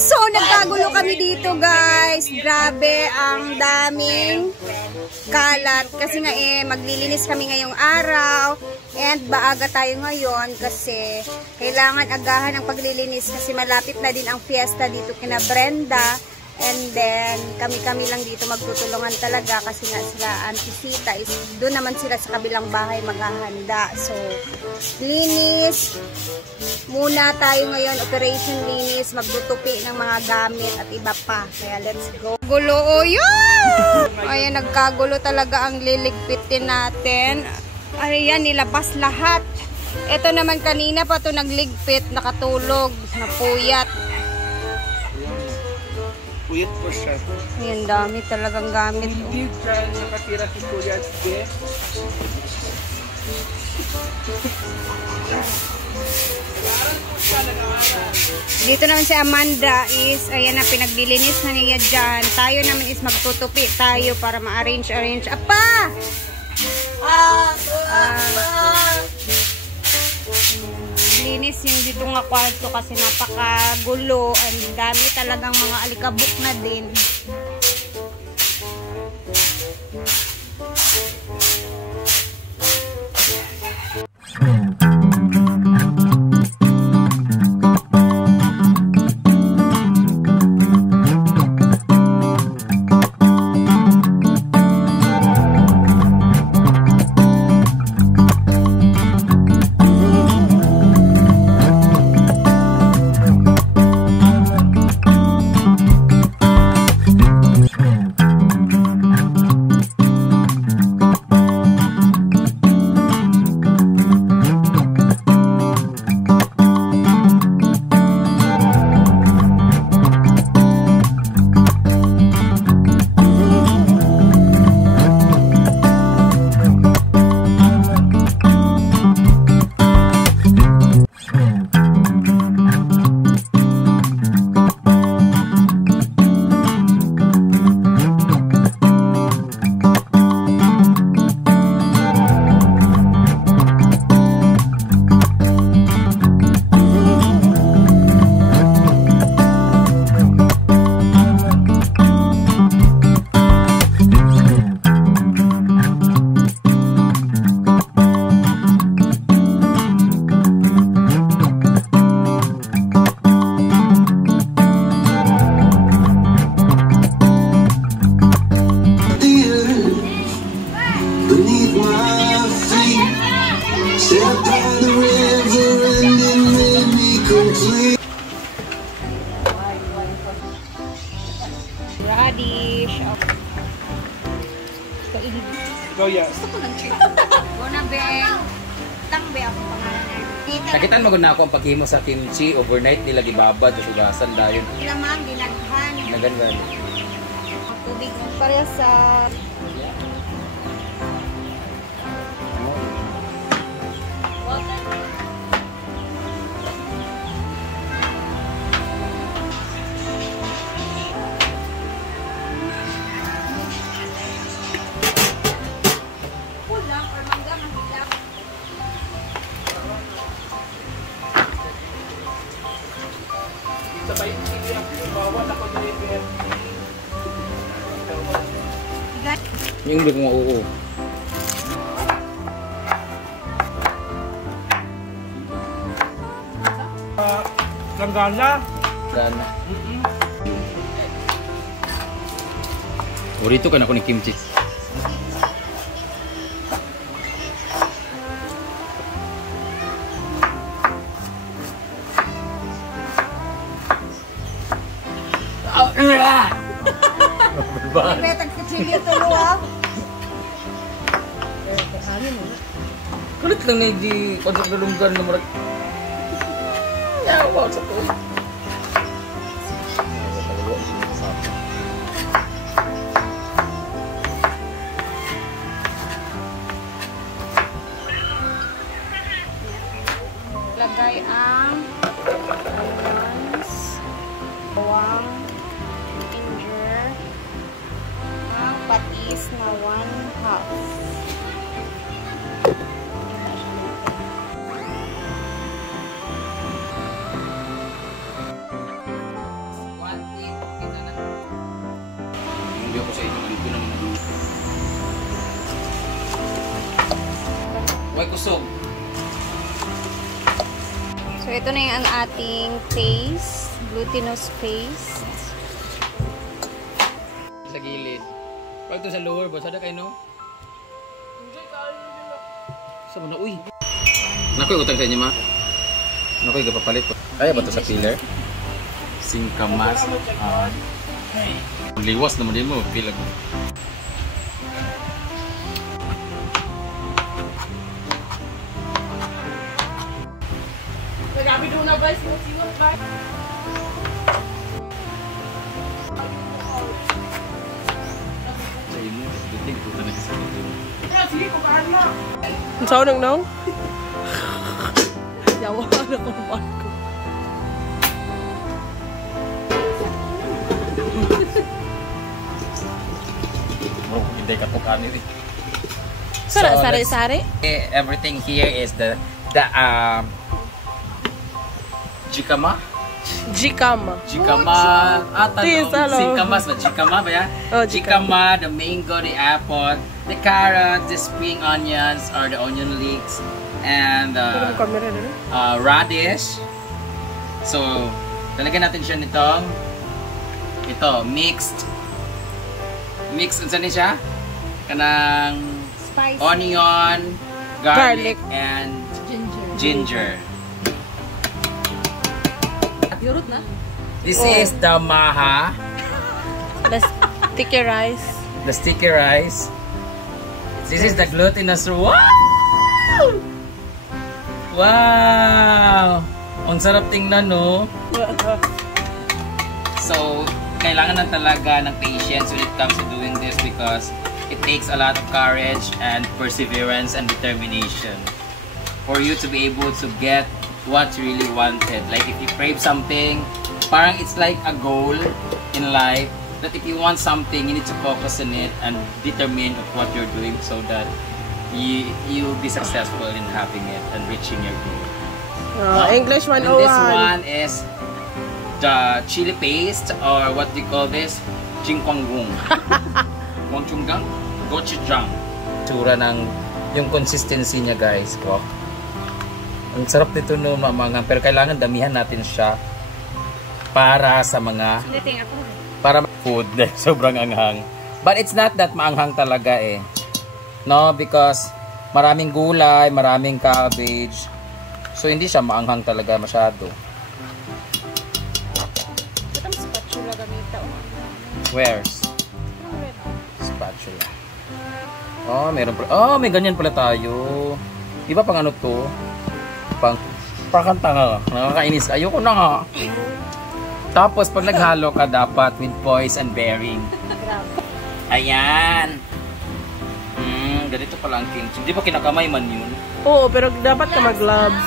So, nagkagulo kami dito, guys. Grabe, ang daming kalat. Kasi nga maglilinis kami ngayong araw. And maaga tayo ngayon kasi kailangan agahan ang paglilinis kasi malapit na din ang fiesta dito kina Brenda. And then, kami-kami lang dito magtutulungan talaga kasi nga sila Auntie Sita is doon naman sila sa kabilang bahay maghahanda. So, linis muna tayo ngayon, operation linis, magtutupi ng mga gamit at iba pa. Kaya let's go. Gulo, oh yun! Ayan, nagkagulo talaga ang liligpitin natin. Ayan, nilabas lahat. Ito naman kanina pa ito nagligpit, nakatulog, napuyat. Puyat po siya. Ayan, dami talagang gamit. Hindi siya nakatira si Kuya Ate. Dito naman si Amanda is, ayan na, pinaglilinis na niya dyan. Tayo naman is magtutupi tayo para ma-arrange. Apa! Linis yung dito nga kwarto kasi napakagulo. Ang dami talagang mga alikabok na din. Radish. Oh, yeah. Gusto ko ng chicken. Guna, Beng. Tangbe ako pangalan. Nakitaan magod na ako ang paghimo sa kimchi. Overnight nila gibabad o sugasan dahil. Ilamang, ginaghan. Nagangan. Tubig ng parasat. Yung hindi ko mauuo. Langgana. Gana. O rito ka na ko ni kimchi. Betag sa chili ito, luwa. Kulit lang na di pagdalunggan na marag. Yawa sa to. Lagay ang onions, bawang, ginger, ang patis na 1/2. Video ko sa inyo dito naman. Huwag kusog. So, ito na yung ang ating paste. Glutinous paste. Sa gilid. Pag ito sa lower ba? Sada kayo, no? Saan mo na? Uy! Nakoy utang sa inyo, ma? Nakoy gapapalit ko. Kaya ba ito sa pillar? Singkamas. Liwas naman din mo. Pilag mo. Nagabi doon na guys. Siwot ba? Sa'yo mo. Duting ko na sa dito. Sige, kumaan mo. Ang saan nang nang? Yawa na kumaan ko. Hindi ka tukan nito. Sari-sari? Everything here is the jikama? Jikama. Jikama. Tis, hello. Singkamas ba? Jikama ba yan? Oh, Jikama, the mango, the apple, the carrot, the spring onions or the onion leeks, and radish. So, talagyan natin siya nitong mixed. Unsa ni siya? Kanang Spicy. onion, garlic, and ginger. Yurot na. This is the maha, The sticky rice. the sticky rice. This is the glutinous. Wow! Wow! Ang sarap tingnan, no? So, kailangan na talaga ng patience when it comes to doing this because it takes a lot of courage and perseverance and determination for you to be able to get what you really wanted. Like if you crave something, parang it's like a goal in life that if you want something, you need to focus on it and determine of what you're doing so that you'll be successful in having it and reaching your goal. English 101. And this one is the chili paste or what do you call this? Jingkwangung. Wangchunggang? Gochujang. Tsura ng yung consistency niya, guys. Wow. Ang sarap nito, no, mamangang. Pero kailangan damihan natin siya para sa mga para food. Sobrang anghang. But it's not that maanghang talaga eh. No, because maraming gulay, maraming cabbage. So hindi siya maanghang talaga masyado. Spatula gamita. Where's? Spatula. Oh, meron pala. Oh, may ganyan pala tayo. Di ba pang ano to? Pakanta nga. Nakakainis. Ayoko na nga. Tapos, pag naghalo ka, dapat with poise and bearing. Ayan. Ganito pala ang kimchi. Di ba kinakamay man yun? Oo, pero dapat ka mag-gloves.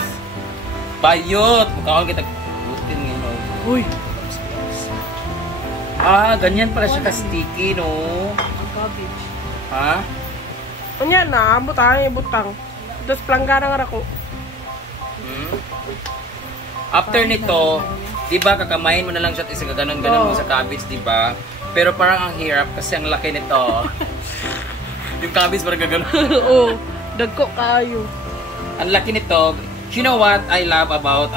Bayot! Mukhaon kita butin ngayon. Uy! Ah, ganyan pala siya ka-sticky, no? Cabbage. Ha? Anya na, butang, ibutang. Tapos planggana nga ako. After nito, di ba kakamayin mo na lang siya at isa gaganon-ganon mo sa cabbage, di ba? Pero parang ang hirap kasi ang laki nito. Yung cabbage parang gaganon. Oo, dagko kayo. Ang laki nito. You know what I love about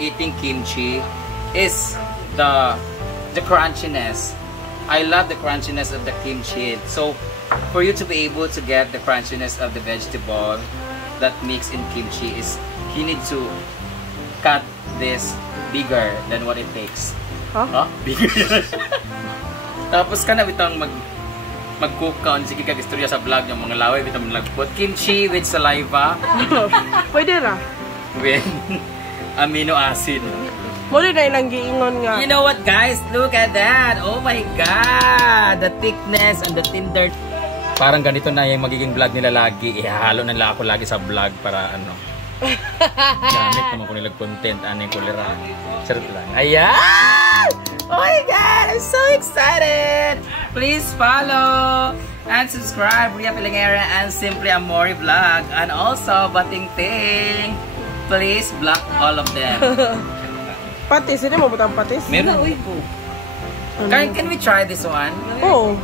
eating kimchi is the crunchiness. I love the crunchiness of the kimchi. So, for you to be able to get the crunchiness of the vegetable that mix in kimchi is you need to cut this bigger than what it takes. Huh? Bigger. Tapos ka na bitang mag-cook ka. Sige ka istorya sa vlog yung mga laway bitang lagpot. Kimchi with saliva. Pwede ra. With amino acid. Muli na ilang giingon nga. You know what, guys? Look at that. Oh my God. The thickness and the tender. Parang ganito na yung magiging vlog nila lagi. Ihahalo na lang ako lagi sa vlog para ano. Gamit naman ko nilang content. Ano yung kulera. Sarap lang. Ayan! Oh my God! I'm so excited! Please follow and subscribe Ria Pilangera and Simply Amore Vlog. And also, Bating Ting. Please block all of them. Patis, hindi mo butang patis? Meron. Can we try this one? Oo.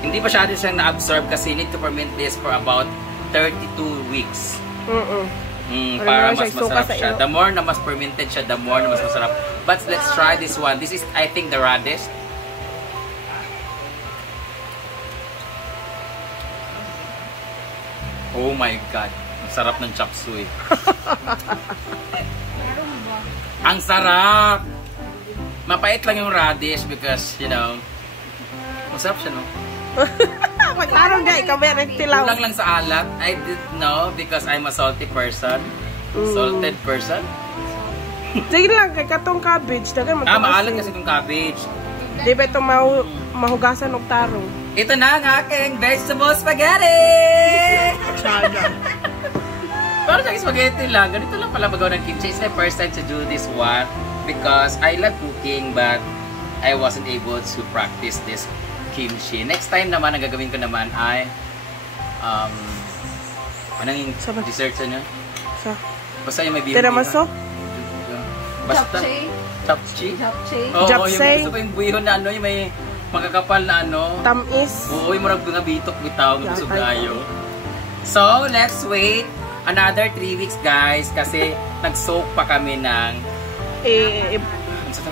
Hindi masyado siyang na-absorb kasi you need to ferment this for about 32 weeks. Para mas masarap siya. The more na mas fermented siya, the more na mas masarap. But let's try this one. This is, I think, the radish. Oh my God. Ang sarap ng chop suey. Ang sarap! Mapait lang yung radish because, you know, masarap siya, no? Magkaroon nga, ikaw meron tilaw. Kulang lang sa alat. I didn't know because I'm a salty person. Salted person. Sige lang, kay katong cabbage. Maalat kasi itong cabbage. Di ba ito mahugasan ng tarong? Ito na ang aking vegetable spaghetti! Sada. Parang siyang spaghetti lang. Ganito lang pala magawa ng kimchi. It's my first time to do this one because I love cooking but I wasn't able to practice this kimchi. Next time naman, ang gagawin ko naman ay anong yung dessert sa niya? Basta yung may bihon. Tiramisu? Basta. Japchae? Oo, Japchae? yung gusto ko yung buhon na ano, yung may magkakapal na ano. Tamis? Oo, yung marag nga bitok bitaw, busog kayo. So, let's wait another 3 weeks guys kasi nag-soak pa kami ng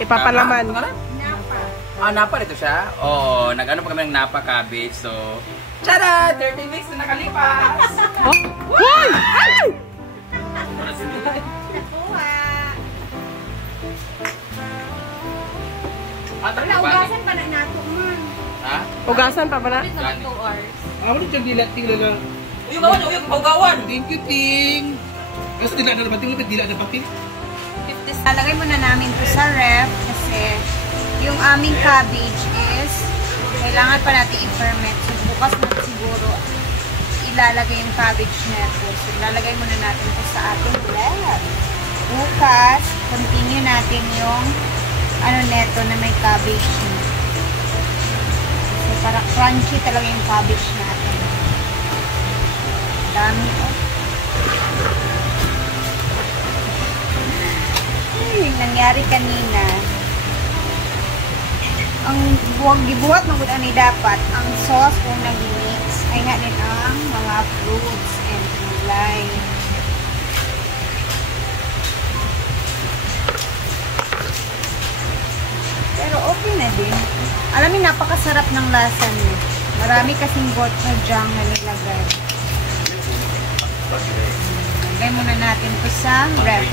ipapalaman. Napa dito siya? Oo, nag-ano pa kami ng napa cabbage. So, tada! 30 weeks na nakalipas! Hoy! Ay! Wala, ugasan pa na nato man. Ha? Ugasan pa ba na? 2 hours. Ako rin siyang dila lang. Uyong gawan, uyong paugawan! Thank you, Ting. Kasi dila na nabating, dila na bating. Lalagay muna namin to sa ref kasi yung aming cabbage is kailangan pa natin i-ferment. So, bukas na siguro ilalagay yung cabbage neto. So, ilalagay muna natin to sa ating ref. Bukas, continue natin yung ano neto na may cabbage na. So, para crunchy talaga yung cabbage natin. Dami, oh. Ay, nangyari kanina. Ang gibuhat ng good ani dapat. Ang sauce kung nag-mix ay nga din ang mga fruits and gulay. Pero okay na din. Alam mo, napakasarap ng lasa niya. Marami kasing gochujang na nilagay. Lagay muna natin ito sa ref.